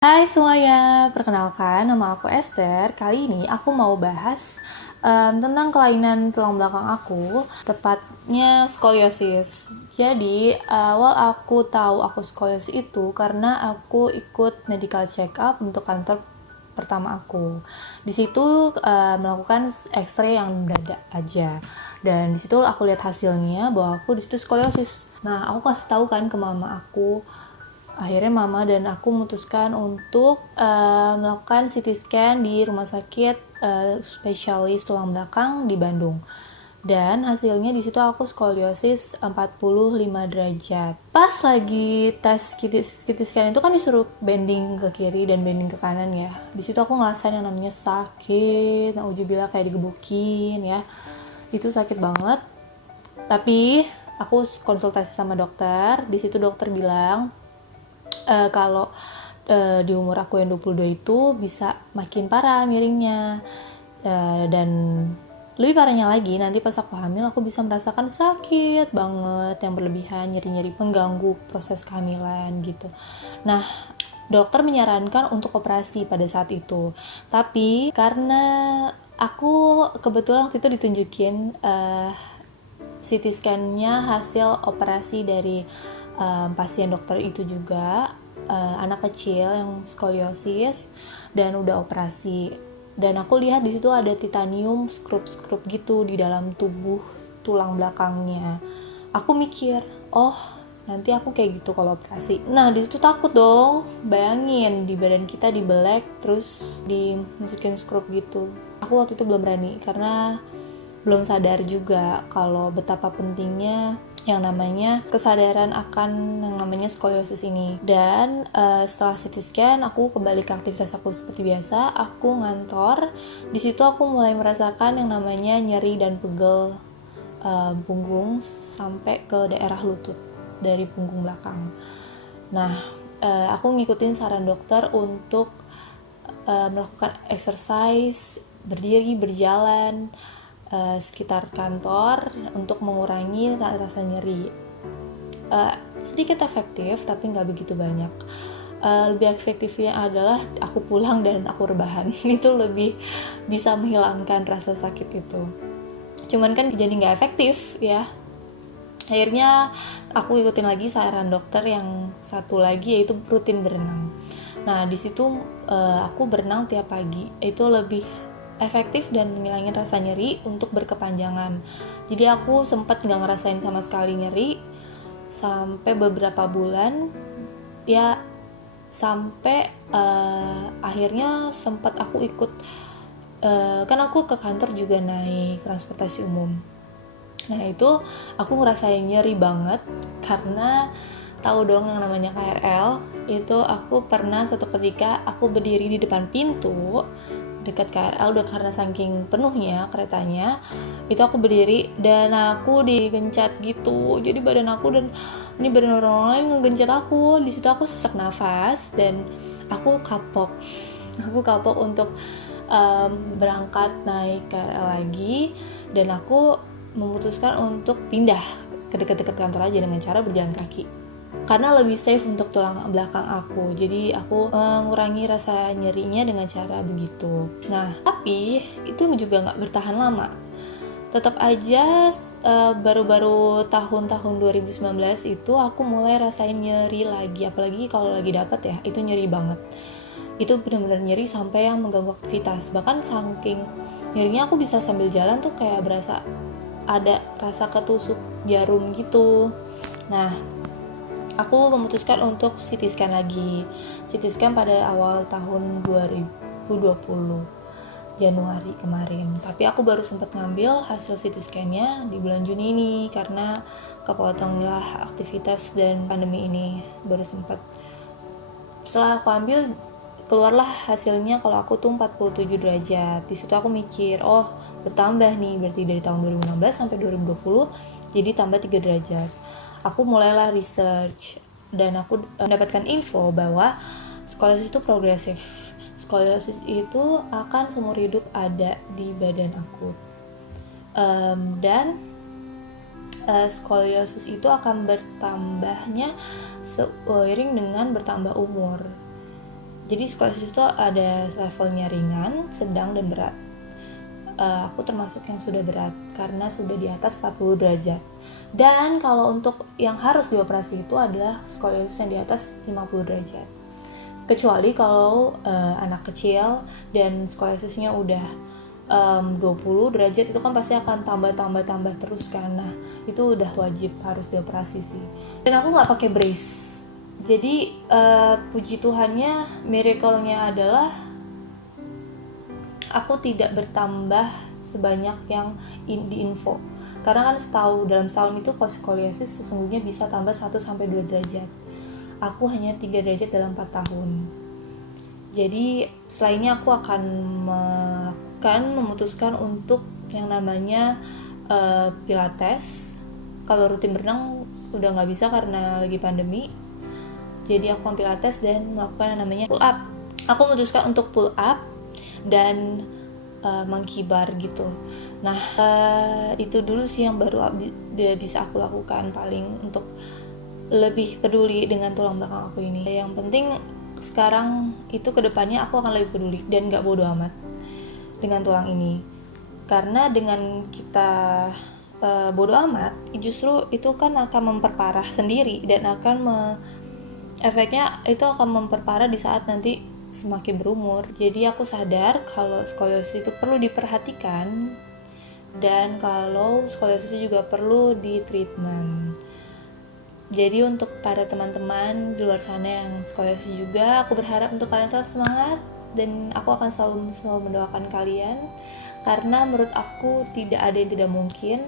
Hai semuanya, perkenalkan nama aku Esther. Kali ini aku mau bahas tentang kelainan tulang belakang aku, tepatnya skoliosis. Jadi awal aku tahu aku skoliosis itu karena aku ikut medical check up untuk kantor pertama aku. Di situ melakukan X-ray yang dada aja. Dan di situ aku lihat hasilnya bahwa aku di situ skoliosis. Nah, aku kasih tahu kan ke mama aku. Akhirnya mama dan aku memutuskan untuk melakukan CT scan di rumah sakit spesialis tulang belakang di Bandung. Dan hasilnya di situ aku skoliosis 45 derajat. Pas lagi tes CT scan itu kan disuruh bending ke kiri dan bending ke kanan ya. Di situ aku ngerasain yang namanya sakit, nauzubillah kayak digebukin ya. Itu sakit banget. Tapi aku konsultasi sama dokter. Di situ dokter bilang kalau di umur aku yang 22 itu bisa makin parah miringnya, dan lebih parahnya lagi nanti pas aku hamil aku bisa merasakan sakit banget yang berlebihan, nyeri-nyeri mengganggu proses kehamilan gitu. Nah, dokter menyarankan untuk operasi pada saat itu, tapi karena aku kebetulan waktu itu ditunjukin CT scan-nya hasil operasi dari pasien dokter itu juga, anak kecil yang skoliosis dan udah operasi. Dan aku lihat di situ ada titanium skrup-skrup gitu di dalam tubuh tulang belakangnya. Aku mikir, oh nanti aku kayak gitu kalau operasi. Nah di situ takut dong, bayangin di badan kita dibelek terus dimasukin skrup gitu. Aku waktu itu belum berani karena belum sadar juga kalau betapa pentingnya yang namanya kesadaran akan yang namanya skoliosis ini. Dan setelah CT scan aku kembali ke aktivitas aku seperti biasa. Aku ngantor. Di situ aku mulai merasakan yang namanya nyeri dan pegel punggung sampai ke daerah lutut dari punggung belakang. Nah, aku ngikutin saran dokter untuk melakukan exercise, berdiri, berjalan sekitar kantor untuk mengurangi rasa nyeri. Sedikit efektif tapi nggak begitu banyak. Lebih efektifnya adalah aku pulang dan aku rebahan. Itu lebih bisa menghilangkan rasa sakit itu. Cuman kan jadi nggak efektif ya. Akhirnya aku ikutin lagi saran dokter yang satu lagi, yaitu rutin berenang. Nah di situ aku berenang tiap pagi. Itu lebih efektif dan menghilangin rasa nyeri untuk berkepanjangan. Jadi aku sempat nggak ngerasain sama sekali nyeri sampai beberapa bulan ya, sampai akhirnya sempat aku ikut kan aku ke kantor juga naik transportasi umum. Nah itu aku ngerasain nyeri banget karena tahu dong yang namanya KRL. Itu aku pernah suatu ketika aku berdiri di depan pintu dekat KRL, udah karena saking penuhnya keretanya itu aku berdiri dan aku digencet gitu. Jadi badan aku dan ini badan orang lain ngegencet aku. Di situ aku sesak nafas dan aku kapok. Aku kapok untuk berangkat naik KRL lagi, dan aku memutuskan untuk pindah ke dekat-dekat kantor aja dengan cara berjalan kaki karena lebih safe untuk tulang belakang aku. Jadi aku mengurangi rasa nyerinya dengan cara begitu. Nah tapi itu juga nggak bertahan lama. Tetap aja baru-baru tahun 2019 itu aku mulai rasain nyeri lagi, apalagi kalau lagi dapat ya, itu nyeri banget. Itu benar-benar nyeri sampai yang mengganggu aktivitas. Bahkan saking nyerinya aku bisa sambil jalan tuh kayak berasa ada rasa ketusuk jarum gitu. Nah aku memutuskan untuk CT scan lagi. CT scan pada awal tahun 2020 Januari kemarin. Tapi aku baru sempat ngambil hasil CT scan-nya di bulan Juni ini karena kepotonglah aktivitas dan pandemi ini. Baru sempat. Setelah aku ambil, keluarlah hasilnya kalau aku tuh 47 derajat. Di situ aku mikir, oh bertambah nih, berarti dari tahun 2016 sampai 2020 jadi tambah 3 derajat. Aku mulailah research dan aku mendapatkan info bahwa skoliosis itu progresif. Skoliosis itu akan seumur hidup ada di badan aku. Dan skoliosis itu akan bertambahnya seiring dengan bertambah umur. Jadi skoliosis itu ada levelnya ringan, sedang, dan berat. Aku termasuk yang sudah berat karena sudah di atas 40 derajat. Dan kalau untuk yang harus dioperasi itu adalah skoliosis yang di atas 50 derajat. Kecuali kalau anak kecil dan skoliosisnya udah 20 derajat, itu kan pasti akan tambah terus kan. Nah, itu udah wajib harus dioperasi sih. Dan aku nggak pakai brace. Jadi puji Tuhannya, miracle-nya adalah aku tidak bertambah sebanyak yang di info. Karena kan dalam setahun itu skoliosis sesungguhnya bisa tambah 1-2 derajat. Aku hanya 3 derajat dalam 4 tahun. Jadi selainnya aku akan memutuskan untuk yang namanya pilates. Kalau rutin berenang udah nggak bisa karena lagi pandemi. Jadi aku akan pilates dan melakukan yang namanya pull up. Aku memutuskan untuk pull up dan monkey bar gitu. Nah, itu dulu sih yang baru bisa aku lakukan paling untuk lebih peduli dengan tulang belakang aku ini. Yang penting sekarang itu kedepannya aku akan lebih peduli dan gak bodo amat dengan tulang ini. Karena dengan kita bodo amat, justru itu kan akan memperparah sendiri dan efeknya itu akan memperparah di saat nanti semakin berumur. Jadi aku sadar kalau skoliosis itu perlu diperhatikan dan kalau skoliosis juga perlu di treatment. Jadi untuk para teman-teman di luar sana yang skoliosis juga, aku berharap untuk kalian tetap semangat dan aku akan selalu mendoakan kalian karena menurut aku tidak ada yang tidak mungkin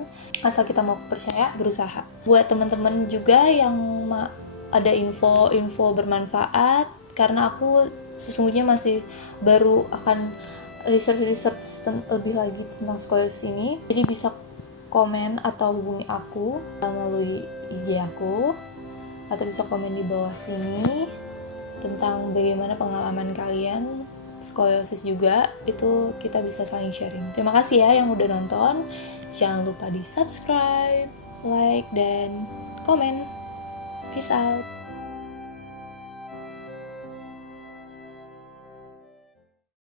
asal kita mau percaya, berusaha. Buat teman-teman juga yang ada info bermanfaat, karena aku sesungguhnya masih baru akan research lebih lagi tentang skoliosis ini. Jadi bisa komen atau hubungi aku melalui IG aku, atau bisa komen di bawah sini tentang bagaimana pengalaman kalian skoliosis juga. Itu kita bisa saling sharing. Terima kasih ya yang udah nonton. Jangan lupa di subscribe, like, dan komen. Peace out.